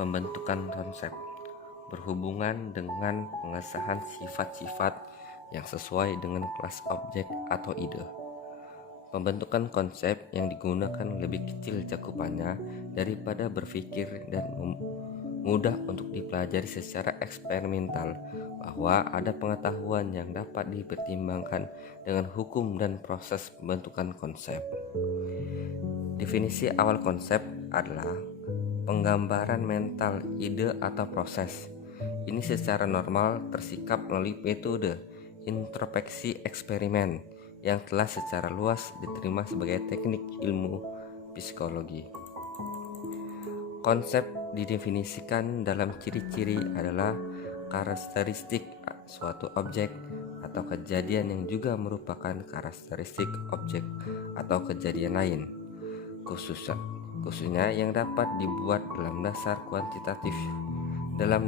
pembentukan konsep berhubungan dengan pengesahan sifat-sifat yang sesuai dengan kelas objek atau ide. Pembentukan konsep yang digunakan lebih kecil cakupannya daripada berpikir dan mudah untuk dipelajari secara eksperimental, bahwa ada pengetahuan yang dapat dipertimbangkan dengan hukum dan proses pembentukan konsep. Definisi awal konsep adalah penggambaran mental ide atau proses. Ini secara normal tersikap melalui metode introspeksi eksperimen yang telah secara luas diterima sebagai teknik ilmu psikologi. Konsep didefinisikan dalam ciri-ciri adalah karakteristik suatu objek atau kejadian yang juga merupakan karakteristik objek atau kejadian lain, khususnya yang dapat dibuat dalam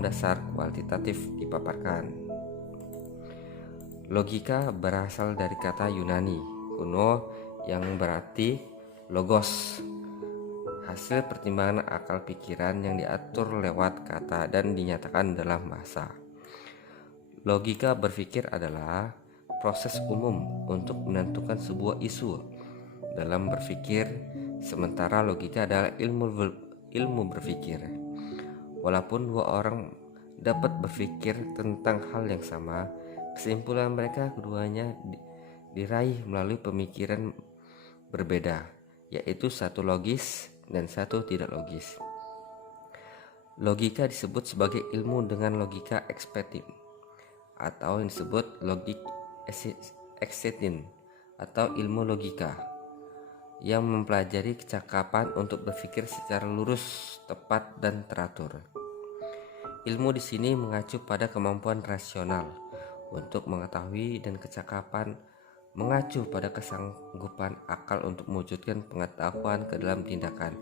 dasar kualitatif dipaparkan. Logika berasal dari kata Yunani kuno yang berarti logos, hasil pertimbangan akal pikiran yang diatur lewat kata dan dinyatakan dalam bahasa. Logika berpikir adalah proses umum untuk menentukan sebuah isu dalam berpikir, sementara logika adalah ilmu berpikir. Walaupun dua orang dapat berpikir tentang hal yang sama, kesimpulan mereka keduanya diraih melalui pemikiran berbeda, yaitu satu logis dan satu tidak logis. Logika disebut sebagai ilmu dengan logika ekspektif, atau yang disebut logik eksetin atau ilmu logika, yang mempelajari kecakapan untuk berpikir secara lurus, tepat, dan teratur. Ilmu di sini mengacu pada kemampuan rasional untuk mengetahui dan kecakapan mengacu pada kesanggupan akal untuk mewujudkan pengetahuan ke dalam tindakan.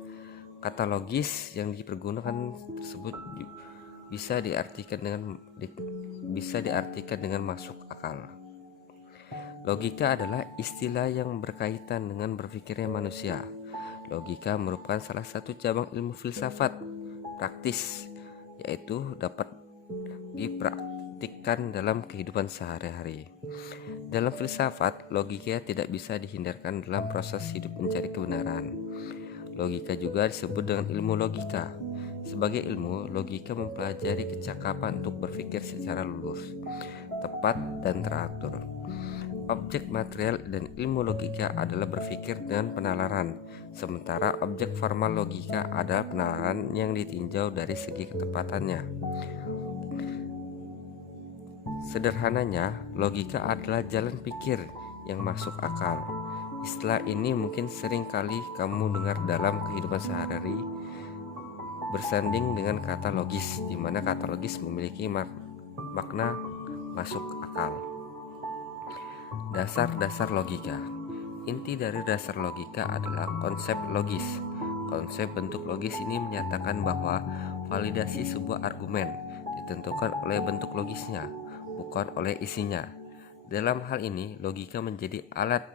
Kata logis yang dipergunakan tersebut bisa diartikan dengan masuk akal. Logika adalah istilah yang berkaitan dengan berpikirnya manusia. Logika merupakan salah satu cabang ilmu filsafat praktis, yaitu dapat dipraktikkan dalam kehidupan sehari-hari. Dalam filsafat, logika tidak bisa dihindarkan dalam proses hidup mencari kebenaran. Logika juga disebut dengan ilmu logika. Sebagai ilmu, logika mempelajari kecakapan untuk berpikir secara lurus, tepat, dan teratur. Objek material dan ilmu logika adalah berpikir dengan penalaran, sementara objek formal logika adalah penalaran yang ditinjau dari segi ketepatannya. Sederhananya, logika adalah jalan pikir yang masuk akal. Istilah ini mungkin sering kali kamu dengar dalam kehidupan sehari-hari, bersanding dengan kata logis, di mana kata logis memiliki makna masuk akal. Dasar-dasar logika. Inti dari dasar logika adalah konsep logis. Konsep bentuk logis ini menyatakan bahwa validasi sebuah argumen ditentukan oleh bentuk logisnya, bukan oleh isinya. Dalam hal ini, logika menjadi alat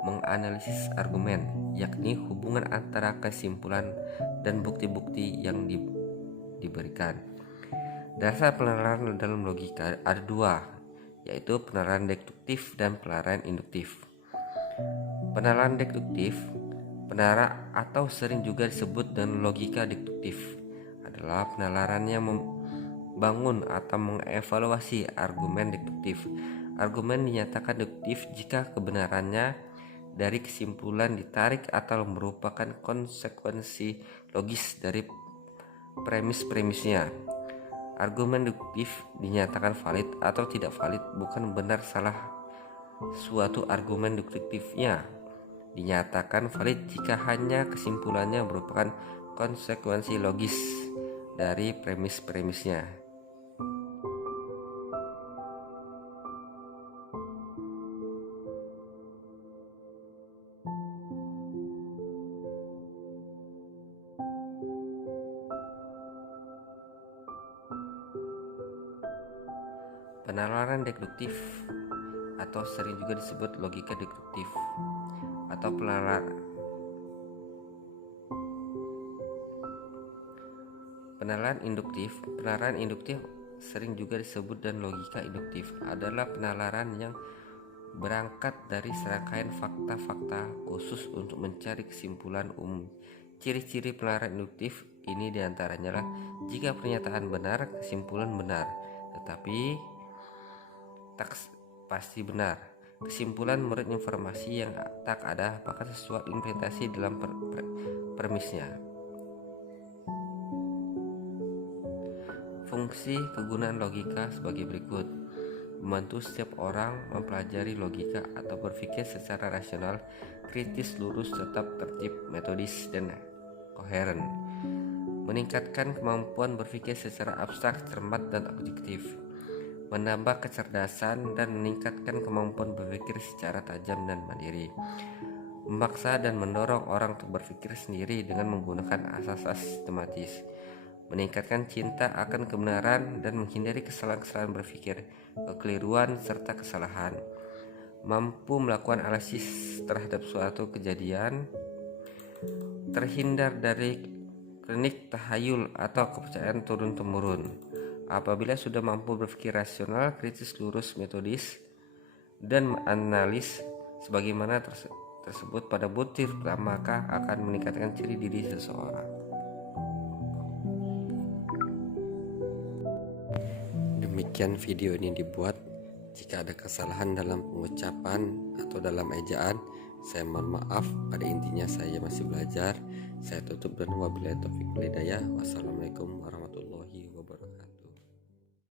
menganalisis argumen, yakni hubungan antara kesimpulan dan bukti-bukti yang diberikan. Dasar penalaran dalam logika ada dua, yaitu penalaran deduktif dan penalaran induktif. Penalaran deduktif, penalaran atau sering juga disebut dengan logika deduktif, adalah penalaran yang membangun atau mengevaluasi argumen deduktif. Argumen dinyatakan deduktif jika kebenarannya dari kesimpulan ditarik atau merupakan konsekuensi logis dari premis-premisnya. Argumen deduktif dinyatakan valid atau tidak valid bukan benar salah suatu argumen deduktifnya. Dinyatakan valid jika hanya kesimpulannya merupakan konsekuensi logis dari premis-premisnya. Penalaran deduktif atau sering juga disebut logika deduktif atau Penalaran induktif sering juga disebut dan logika induktif adalah penalaran yang berangkat dari serangkaian fakta-fakta khusus untuk mencari kesimpulan umum. Ciri-ciri penalaran induktif ini diantaranya lah jika pernyataan benar, kesimpulan benar, tetapi tak pasti benar. Kesimpulan menurut informasi yang tak ada bahkan sesuai implementasi dalam premisnya. Fungsi kegunaan logika sebagai berikut: membantu setiap orang mempelajari logika atau berpikir secara rasional, kritis, lurus, tetap tertib, metodis, dan koheren. Meningkatkan kemampuan berpikir secara abstrak, cermat, dan objektif. Menambah kecerdasan dan meningkatkan kemampuan berpikir secara tajam dan mandiri. Memaksa dan mendorong orang untuk berpikir sendiri dengan menggunakan asas-asas sistematis. Meningkatkan cinta akan kebenaran dan menghindari kesalahan-kesalahan berpikir, kekeliruan, serta kesalahan. Mampu melakukan analisis terhadap suatu kejadian. Terhindar dari klinik tahayul atau kepercayaan turun-temurun. Apabila sudah mampu berpikir rasional, kritis, lurus, metodis, dan analis sebagaimana tersebut pada butir pertama, maka akan meningkatkan ciri diri seseorang. Demikian video ini dibuat. Jika ada kesalahan dalam pengucapan atau dalam ejaan, saya mohon maaf. Pada intinya saya masih belajar. Saya tutup dan wabillahi taufiq wal hidayah. Wassalamualaikum warahmatullahi wabarakatuh.